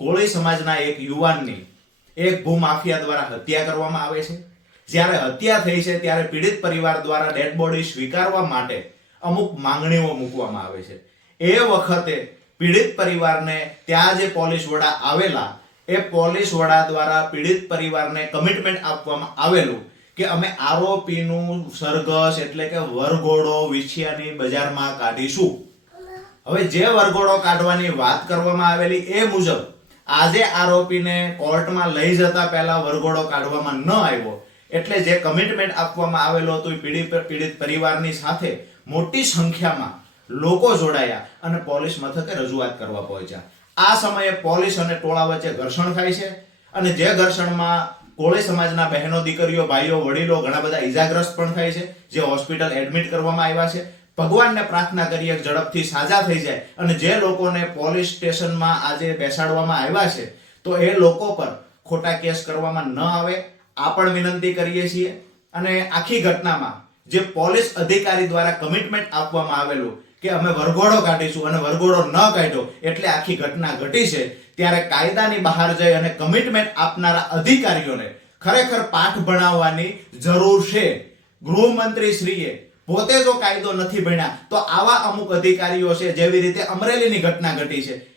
કોળી સમાજના એક યુવાનની એક ભૂમાફિયા દ્વારા હત્યા કરવામાં આવે છે। જ્યારે હત્યા થઈ છે ત્યારે પીડિત પરિવાર દ્વારા ડેડ બોડી સ્વીકારવા માટે અમુક માંગણીઓ મૂકવામાં આવે છે। એ વખતે પીડિત પરિવારને ત્યાં જે પોલીસ વડા આવેલા એ પોલીસ વડા દ્વારા પીડિત પરિવારને કમિટમેન્ટ આપવામાં આવેલું કે અમે આરોપીનું સરઘસ એટલે કે વરઘોડો વિછિયાની બજારમાં કાઢીશું। હવે જે વરઘોડો કાઢવાની વાત કરવામાં આવેલી એ મુજબ આજે આરોપીને કોર્ટમાં લઈ જતા પહેલા વરઘોડો કાઢવામાં ન આવ્યો, એટલે જે કમિટમેન્ટ આપવામાં આવેલો હતું પીડિત પરિવારની સાથે મોટી સંખ્યામાં લોકો જોડાયા અને પોલીસ મથકે રજૂઆત કરવા પહોંચ્યા। આ સમયે પોલીસ અને ટોળા વચ્ચે ઘર્ષણ થાય છે અને જે ઘર્ષણમાં કોળી સમાજના બહેનો, દીકરીઓ, ભાઈઓ, વડીલો ઘણા બધા ઈજાગ્રસ્ત પણ થાય છે, જે હોસ્પિટલ એડમિટ કરવામાં આવ્યા છે। ભગવાનને પ્રાર્થના કરીએ ઝડપથી સાજા થઈ જાય અને જે લોકોને પોલીસ સ્ટેશનમાં આજે બેસાડવામાં આવ્યા છે તો એ લોકો પર ખોટા કેસ કરવામાં ન આવે આ પણ વિનંતી કરીએ છીએ। અને આખી ઘટનામાં જે પોલીસ અધિકારી દ્વારા કમિટમેન્ટ આપવામાં આવેલું કે અમે વરઘોડો કાઢીશું અને વરઘોડો ન કાઢ્યો એટલે આખી ઘટના ઘટી છે, ત્યારે કાયદાની બહાર જઈ અને કમિટમેન્ટ આપનારા અધિકારીઓને ખરેખર પાઠ ભણાવવાની જરૂર છે। ગૃહમંત્રી શ્રીએ પોતે જો કાયદો નથી ભણ્યા તો આવા અમુક અધિકારીઓ છે, જેવી રીતે અમરેલીની ઘટના ઘટી છે